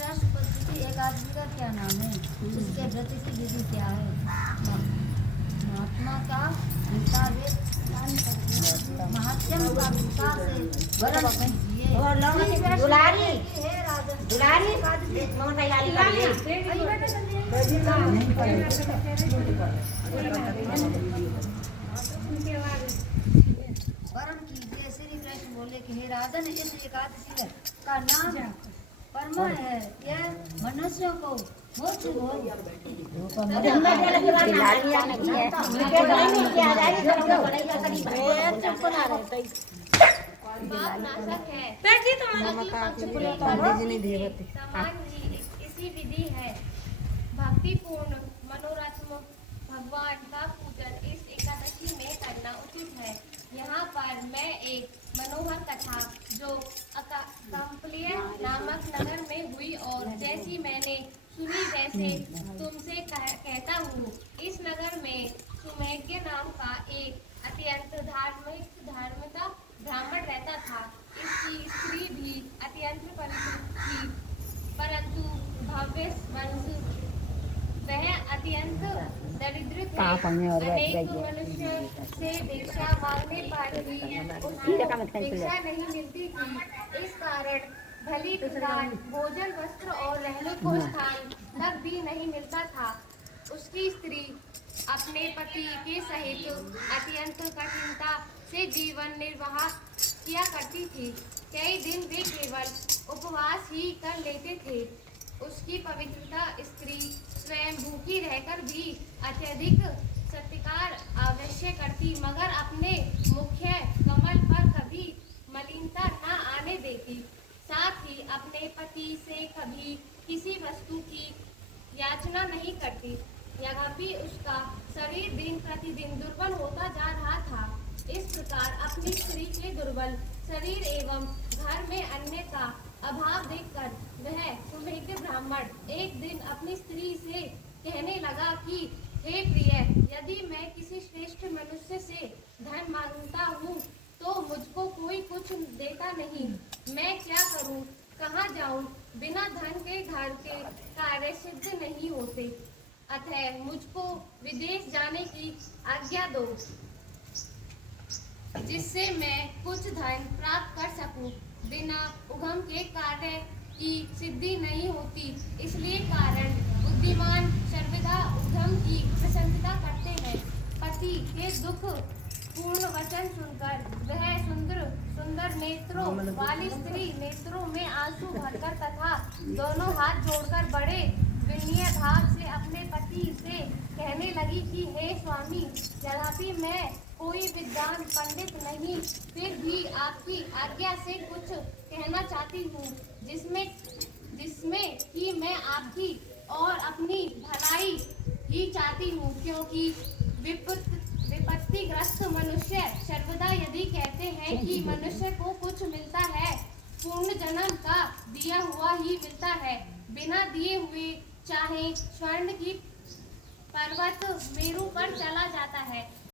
राष्ट्रपति एकादशी का क्या नाम है? इसके व्रत की विधि क्या है? महात्मा का हिसाब महात्म का विस्तार से वर्णन कीजिए। दुलारी दुलारी वर्णन कीजिए। श्री कृष्ण बोले कि हे राजन, इस एकादशी का नाम परमा है। यह मनुष्यों को मोक्ष भोग इसी विधि है भक्तिपूर्ण मनोरत्म भगवान का पूजन इस एकादशी में करना उचित है। यहाँ पर मैं एक मनोहर कथा जो कंपलिय नामक नगर में हुई और जैसी मैंने सुनी वैसे तुमसे कहता हूँ। इस नगर में सुमेज्ञ नाम का एक अत्यंत धार्मिकता ब्राह्मण रहता था। इसकी स्त्री भी अत्यंत पवित्र थी, परंतु भव्य वंश वह अत्यंत दरिद्र थे। अनेक मनुष्य से भिक्षा मांगने पर भी उसको भिक्षा नहीं मिलती थी। इस कारण भली प्रकार भोजन वस्त्र और रहने को स्थान तक भी नहीं मिलता था। उसकी स्त्री अपने पति के सहित अत्यंत कठिनता से जीवन निर्वाह किया करती थी। कई दिन वे केवल उपवास ही कर लेते थे। उसकी पवित्रता स्त्री स्वयं भूखी रहकर भी अत्यधिक सत्कार अवश्य करती, मगर अपने मुख्य कमल पर कभी मलिनता न आने देती। साथ ही अपने पति से कभी किसी वस्तु की याचना नहीं करती। यद्यपि उसका शरीर दिन प्रतिदिन दुर्बल होता जा रहा था। इस प्रकार अपनी स्त्री के दुर्बल शरीर एवं घर में अन्न का अभाव देखकर वह सुमेज्ञ ब्राह्मण एक दिन अपनी स्त्री से कहने लगा कि हे प्रिय, यदि मैं किसी श्रेष्ठ मनुष्य से धन मांगता हूँ तो मुझको कोई कुछ देता नहीं। मैं क्या करूँ, कहाँ जाऊँ? बिना धन के घर के कार्य सिद्ध नहीं होते। अतः मुझको विदेश जाने की आज्ञा दो, जिससे मैं कुछ धन प्राप्त कर सकूं। बिना उद्यम के कार्य की सिद्धि नहीं होती, इसलिए कारण बुद्धिमान सर्वदा उद्यम की प्रशंसा करते हैं। पति के दुख पूर्ण वचन सुनकर वह सुंदर नेत्रों वाली स्त्री नेत्रों में आंसू भरकर तथा दोनों हाथ जोड़कर बड़े विनय भाव से अपने पति से कहने लगी कि हे स्वामी, यद्यपि मैं कोई विद्वान पंडित नहीं, फिर भी आपकी आज्ञा से कुछ कहना चाहती हूँ, जिसमें कि मैं आपकी और अपनी भलाई ही चाहती हूँ। क्योंकि विपत्तिग्रस्त मनुष्य सर्वदा यदि कहते हैं कि मनुष्य को कुछ मिलता है, पूर्ण जन्म का दिया हुआ ही मिलता है। बिना दिए हुए चाहे स्वर्ण की पर्वत मेरू पर चला जाता है।